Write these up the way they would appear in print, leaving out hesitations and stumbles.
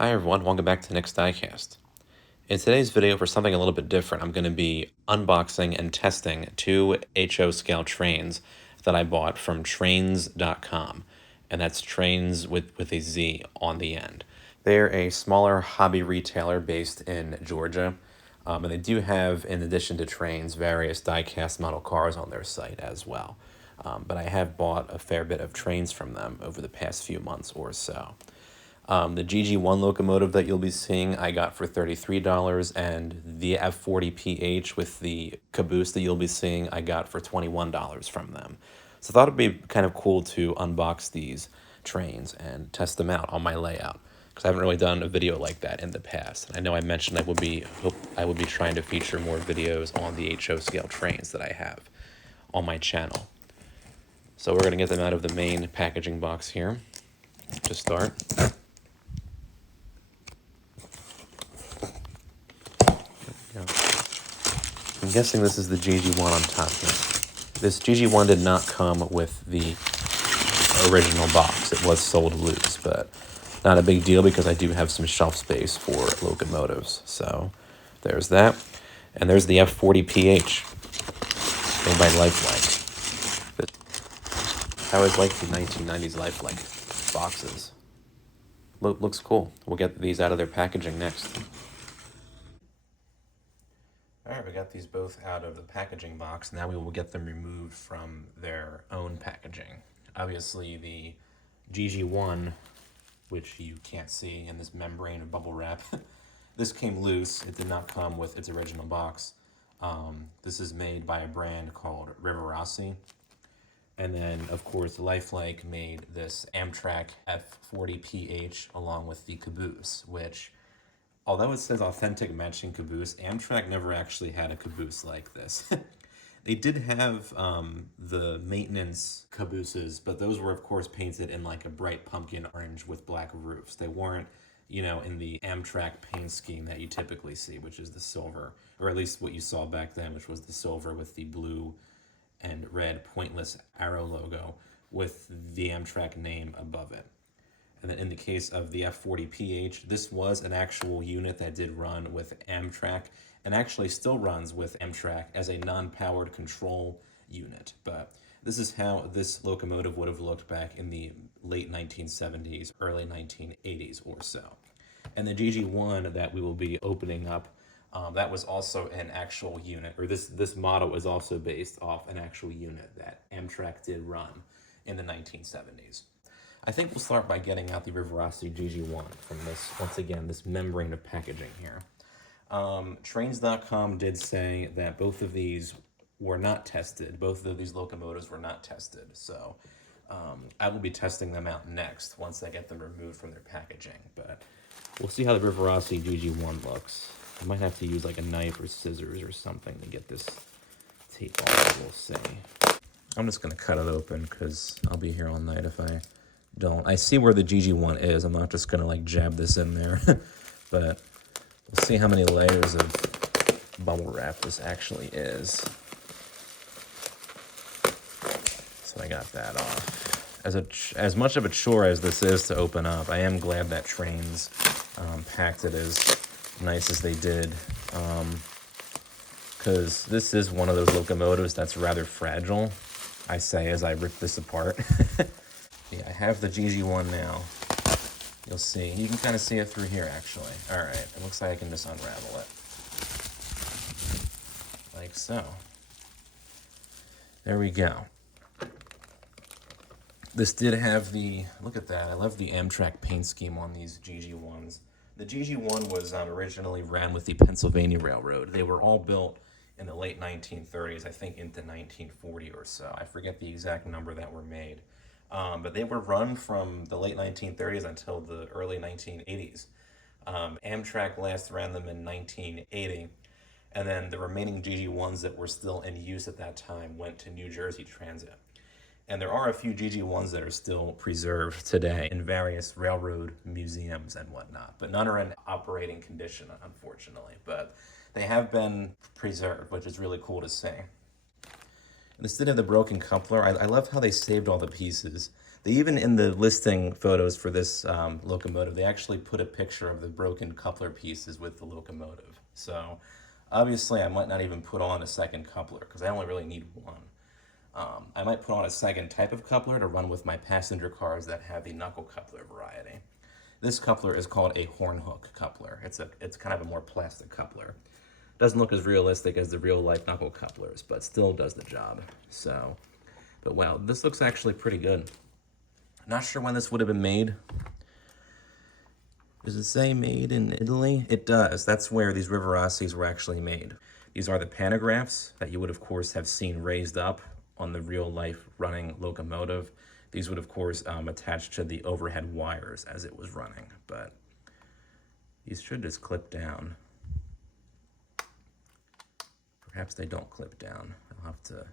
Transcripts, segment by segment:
Hi everyone, welcome back to Nick's Diecast. In today's video, for something a little bit different, I'm going to be unboxing and testing two HO scale trains that I bought from trains.com, and that's trains with a Z on the end. They're a smaller hobby retailer based in Georgia, and they do have, in addition to trains, various diecast model cars on their site as well. But I have bought a fair bit of trains from them over the past few months or so. The GG1 locomotive that you'll be seeing I got for $33, and the F40PH with the caboose that you'll be seeing I got for $21 from them. So I thought it'd be kind of cool to unbox these trains and test them out on my layout, because I haven't really done a video like that in the past. I know I mentioned I would be trying to feature more videos on the HO scale trains that I have on my channel. So we're going to get them out of the main packaging box here to start. I'm guessing this is the GG1 on top here. This GG1 did not come with the original box. It was sold loose, but not a big deal because I do have some shelf space for locomotives. So there's that. And there's the F40PH made by Lifelike. I always liked the 1990s Lifelike boxes. Looks cool. We'll get these out of their packaging next. Alright, we got these both out of the packaging box. Now we will get them removed from their own packaging. Obviously the GG1, which you can't see in this membrane of bubble wrap, this came loose. It did not come with its original box. This is made by a brand called Riverossi. And then, of course, Lifelike made this Amtrak F40PH along with the caboose, which, although it says authentic matching caboose, Amtrak never actually had a caboose like this. They did have the maintenance cabooses, but those were, of course, painted in like a bright pumpkin orange with black roofs. They weren't, in the Amtrak paint scheme that you typically see, which is the silver, or at least what you saw back then, which was the silver with the blue and red pointless arrow logo with the Amtrak name above it. And then in the case of the F40PH, this was an actual unit that did run with Amtrak and actually still runs with Amtrak as a non-powered control unit. But this is how this locomotive would have looked back in the late 1970s, early 1980s or so. And the GG1 that we will be opening up, that was also an actual unit, or this model was also based off an actual unit that Amtrak did run in the 1970s. I think we'll start by getting out the Riverossi GG1 from this, once again, this membrane of packaging here. Trains.com did say that both of these were not tested. Both of these locomotives were not tested. So I will be testing them out next once I get them removed from their packaging. But we'll see how the Riverossi GG1 looks. I might have to use like a knife or scissors or something to get this tape off. We'll see. I'm just going to cut it open because I'll be here all night if I don't. I see where the GG1 is. I'm not just going to like jab this in there. But we'll see how many layers of bubble wrap this actually is. So I got that off. As much of a chore as this is to open up, I am glad that Trains packed it as nice as they did. Because this is one of those locomotives that's rather fragile, I say as I rip this apart. Yeah, I have the GG1 now. You'll see. You can kind of see it through here, actually. All right. It looks like I can just unravel it. Like so. There we go. This did have the... Look at that. I love the Amtrak paint scheme on these GG1s. The GG1 was originally ran with the Pennsylvania Railroad. They were all built in the late 1930s, I think into 1940 or so. I forget the exact number that were made. But they were run from the late 1930s until the early 1980s. Amtrak last ran them in 1980, and then the remaining GG1s that were still in use at that time went to New Jersey Transit. And there are a few GG1s that are still preserved today in various railroad museums and whatnot, but none are in operating condition, unfortunately. But they have been preserved, which is really cool to see. This did have the broken coupler. I love how they saved all the pieces. They even, in the listing photos for this locomotive, they actually put a picture of the broken coupler pieces with the locomotive. So obviously I might not even put on a second coupler because I only really need one. I might put on a second type of coupler to run with my passenger cars that have the knuckle coupler variety. This coupler is called a horn hook coupler. It's kind of a more plastic coupler. Doesn't look as realistic as the real life knuckle couplers, but still does the job. So, but wow, this looks actually pretty good. Not sure when this would have been made. Does it say made in Italy? It does. That's where these Rivarossis were actually made. These are the pantographs that you would, of course, have seen raised up on the real-life running locomotive. These would, of course, attach to the overhead wires as it was running, but these should just clip down. Perhaps they don't clip down. I'll have to...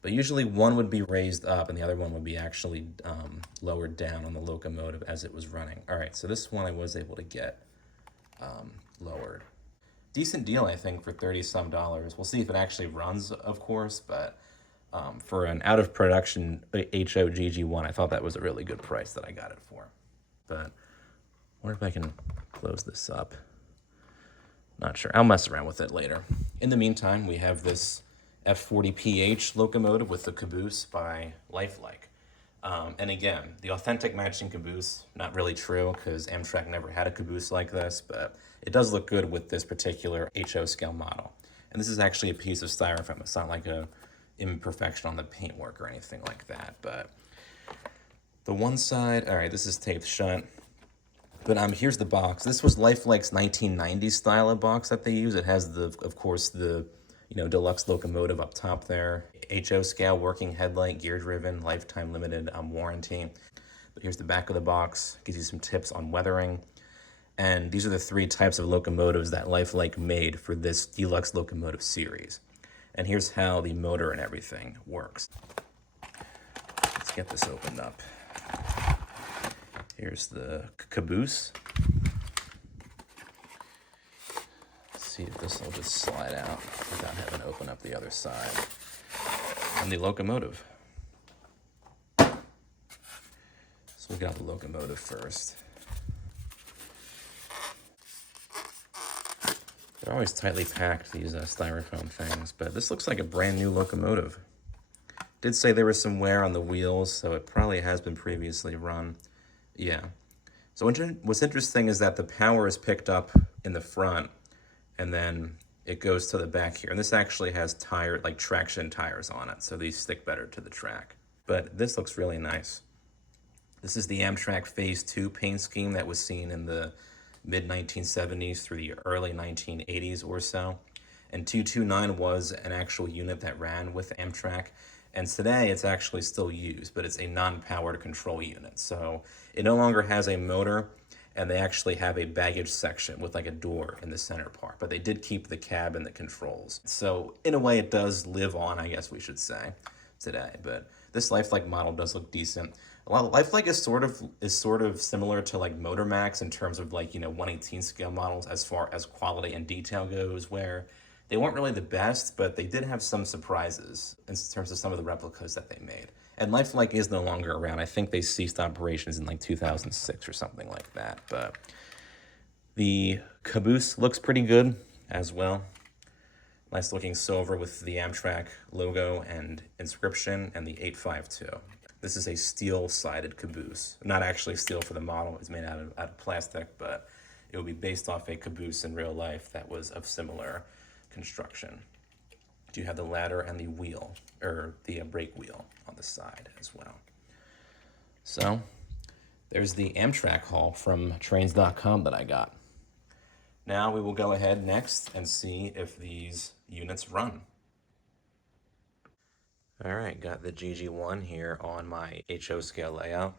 But usually one would be raised up and the other one would be actually lowered down on the locomotive as it was running. All right, so this one I was able to get lowered. Decent deal, I think, for $30-some. We'll see if it actually runs, of course, but for an out-of-production HOGG1, I thought that was a really good price that I got it for. But I wonder if I can close this up. Not sure. I'll mess around with it later. In the meantime, we have this F40PH locomotive with the caboose by Lifelike. And again, the authentic matching caboose, not really true because Amtrak never had a caboose like this, but it does look good with this particular HO scale model. And this is actually a piece of styrofoam. It's not like a imperfection on the paintwork or anything like that, but the one side, all right, this is taped shut. But here's the box. This was Lifelike's 1990s style of box that they use. It has the, of course, the deluxe locomotive up top there. HO scale, working headlight, gear driven, lifetime limited warranty. But here's the back of the box. Gives you some tips on weathering. And these are the 3 types of locomotives that Lifelike made for this deluxe locomotive series. And here's how the motor and everything works. Let's get this opened up. Here's the caboose. See if this will just slide out without having to open up the other side. And the locomotive. So we got the locomotive first. They're always tightly packed, these styrofoam things, but this looks like a brand new locomotive. Did say there was some wear on the wheels, so it probably has been previously run. Yeah. So what's interesting is that the power is picked up in the front, and then it goes to the back here. And this actually has traction tires on it, so these stick better to the track. But this looks really nice. This is the Amtrak Phase 2 paint scheme that was seen in the mid-1970s through the early 1980s or so. And 229 was an actual unit that ran with Amtrak. And today it's actually still used, but it's a non-powered control unit. So it no longer has a motor, and they actually have a baggage section with like a door in the center part, but they did keep the cab and the controls. So in a way it does live on, I guess we should say, today. But this Lifelike model does look decent. A lot of Lifelike is sort of similar to like Motor Max in terms of 1/18 scale models as far as quality and detail goes, where they weren't really the best, but they did have some surprises in terms of some of the replicas that they made. And Lifelike is no longer around. I think they ceased operations in 2006 or something like that. But the caboose looks pretty good as well. Nice looking silver with the Amtrak logo and inscription and the 852. This is a steel-sided caboose. Not actually steel for the model. It's made out of plastic, but it would be based off a caboose in real life that was of similar construction. You have the ladder and the wheel, or the brake wheel on the side as well. So there's the Amtrak haul from trains.com that I got. Now we will go ahead next and see if these units run. All right, got the GG1 here on my HO scale layout.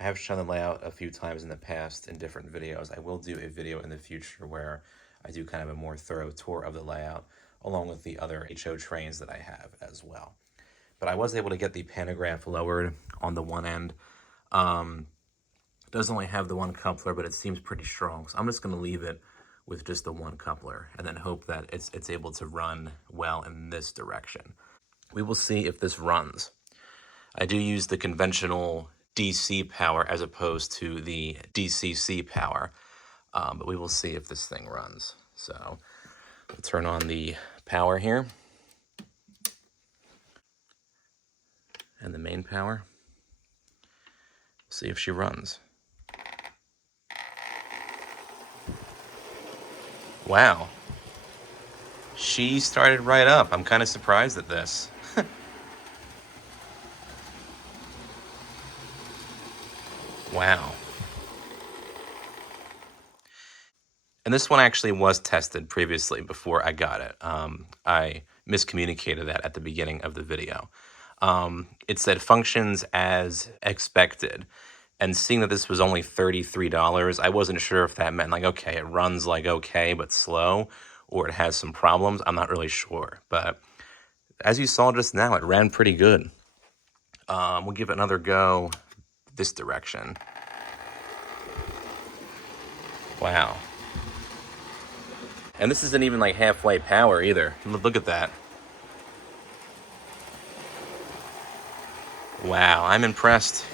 I have shown the layout a few times in the past in different videos. I will do a video in the future where I do kind of a more thorough tour of the layout, along with the other HO trains that I have as well. But I was able to get the pantograph lowered on the one end. It does only have the one coupler, but it seems pretty strong. So I'm just going to leave it with just the one coupler and then hope that it's able to run well in this direction. We will see if this runs. I do use the conventional DC power as opposed to the DCC power, but we will see if this thing runs. So we'll turn on the power here and the main power. See if she runs. Wow. She started right up. I'm kind of surprised at this. Wow. And this one actually was tested previously before I got it. I miscommunicated that at the beginning of the video. It said functions as expected. And seeing that this was only $33, I wasn't sure if that meant like, okay, it runs like okay, but slow, or it has some problems. I'm not really sure. But as you saw just now, it ran pretty good. We'll give it another go this direction. Wow. And this isn't even like halfway power either. Look at that. Wow, I'm impressed.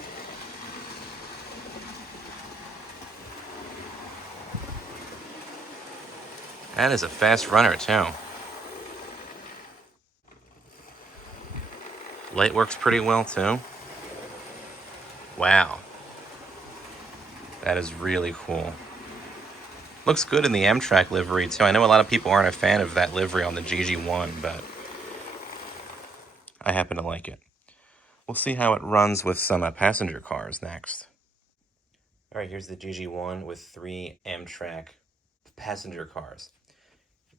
That is a fast runner too. Light works pretty well too. Wow. That is really cool. Looks good in the Amtrak livery too. I know a lot of people aren't a fan of that livery on the GG1, but I happen to like it. We'll see how it runs with some passenger cars next. All right, here's the GG1 with 3 Amtrak passenger cars.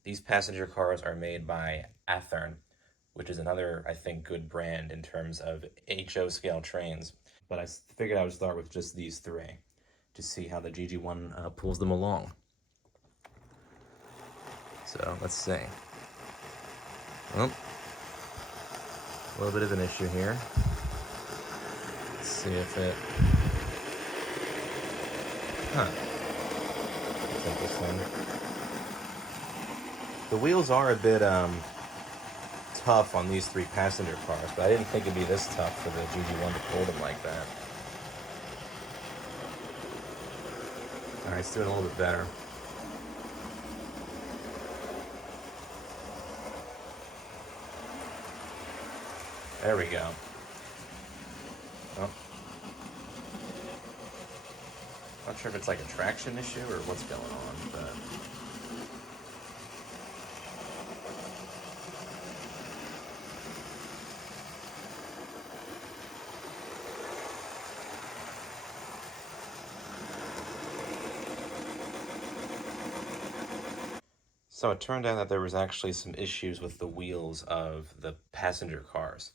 These passenger cars are made by Athearn, which is another, I think, good brand in terms of HO scale trains. But I figured I would start with just these 3 to see how the GG1 pulls them along. So let's see. Oh, a little bit of an issue here. Let's see if it... Huh. That's interesting. The wheels are a bit tough on these 3 passenger cars, but I didn't think it'd be this tough for the GG1 to pull them like that. Alright, it's doing a little bit better. There we go. Oh. Not sure if it's like a traction issue or what's going on, but... So it turned out that there was actually some issues with the wheels of the passenger cars.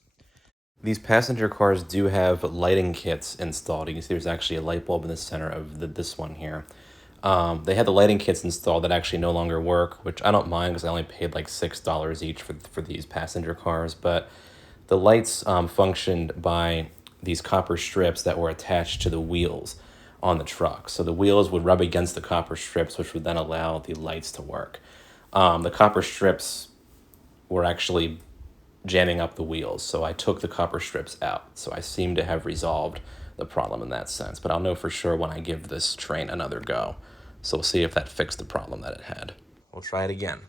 These passenger cars do have lighting kits installed. You can see there's actually a light bulb in the center of this one here. They had the lighting kits installed that actually no longer work, which I don't mind because I only paid like $6 each for these passenger cars. But the lights functioned by these copper strips that were attached to the wheels on the truck. So the wheels would rub against the copper strips, which would then allow the lights to work. The copper strips were actually jamming up the wheels, so I took the copper strips out. So I seem to have resolved the problem in that sense, but I'll know for sure when I give this train another go. So we'll see if that fixed the problem that it had. We'll try it again.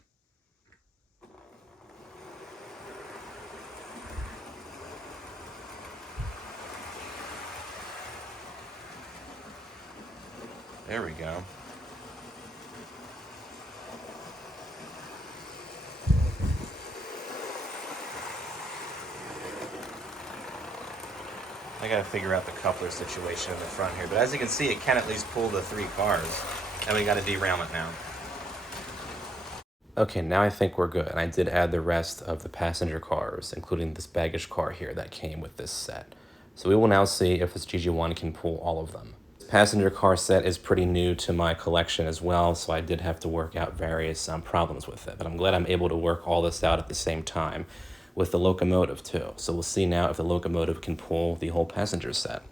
There we go. I gotta figure out the coupler situation in the front here, but as you can see, it can at least pull the 3 cars, and we gotta derail it now. Okay, now I think we're good, and I did add the rest of the passenger cars, including this baggage car here that came with this set. So we will now see if this GG1 can pull all of them. This passenger car set is pretty new to my collection as well, so I did have to work out various problems with it, but I'm glad I'm able to work all this out at the same time with the locomotive too. So we'll see now if the locomotive can pull the whole passenger set.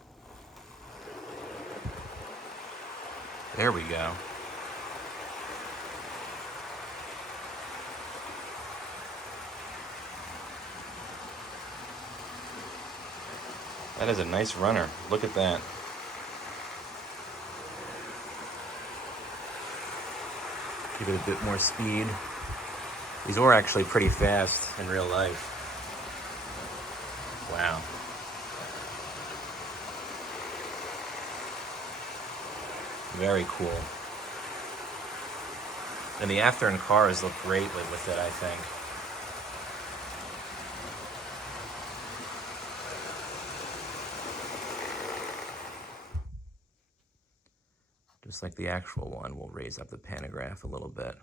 There we go. That is a nice runner. Look at that. Give it a bit more speed. These were actually pretty fast in real life. Wow. Very cool. And the after and cars look great with it, I think. Just like the actual one, we'll raise up the pantograph a little bit.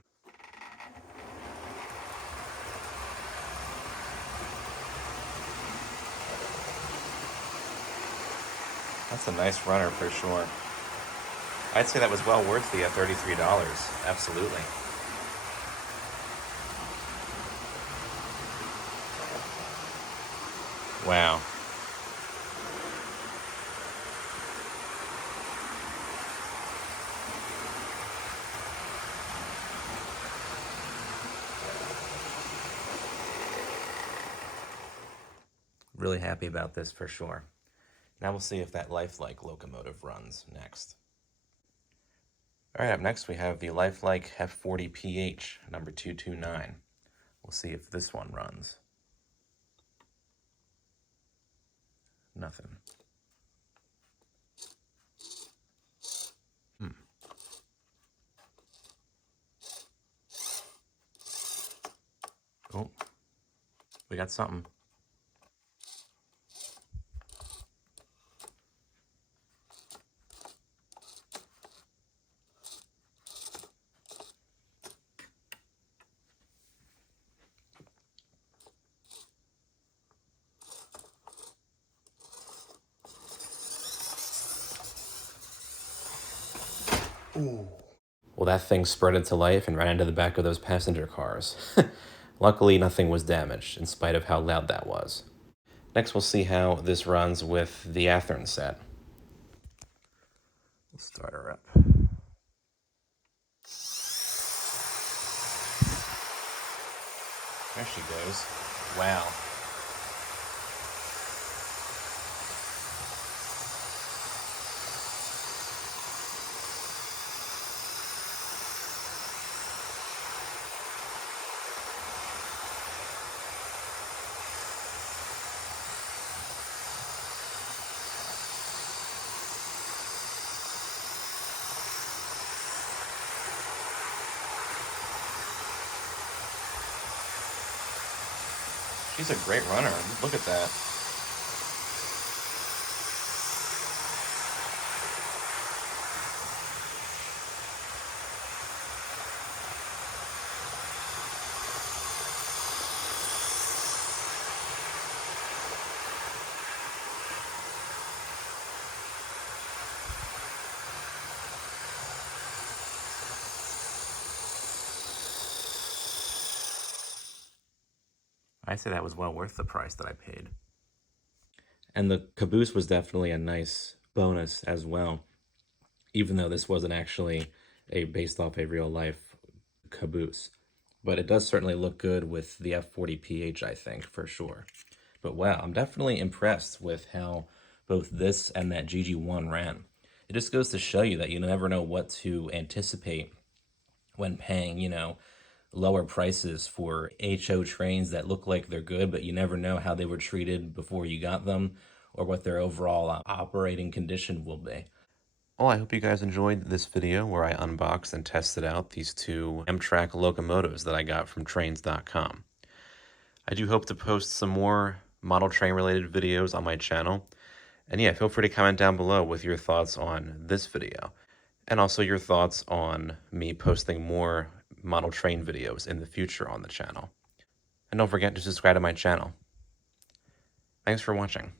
That's a nice runner for sure. I'd say that was well worth the $33. Absolutely. Wow. Really happy about this for sure. Now we'll see if that lifelike locomotive runs next. All right, up next we have the lifelike F40PH, number 229. We'll see if this one runs. Nothing. Oh, we got something. Ooh. Well, that thing spurted to life and ran into the back of those passenger cars. Luckily, nothing was damaged, in spite of how loud that was. Next, we'll see how this runs with the Athearn set. We'll start her up. There she goes. Wow. She's a great runner. Look at that. I say that was well worth the price that I paid. And the caboose was definitely a nice bonus as well, even though this wasn't actually based off a real life caboose. But it does certainly look good with the F40PH, I think, for sure. But wow, I'm definitely impressed with how both this and that GG1 ran. It just goes to show you that you never know what to anticipate when paying, lower prices for HO trains that look like they're good, but you never know how they were treated before you got them or what their overall operating condition will be. Well, I hope you guys enjoyed this video where I unboxed and tested out these two Amtrak locomotives that I got from trains.com. I do hope to post some more model train related videos on my channel. And yeah, feel free to comment down below with your thoughts on this video and also your thoughts on me posting more model train videos in the future on the channel. And don't forget to subscribe to my channel. Thanks for watching.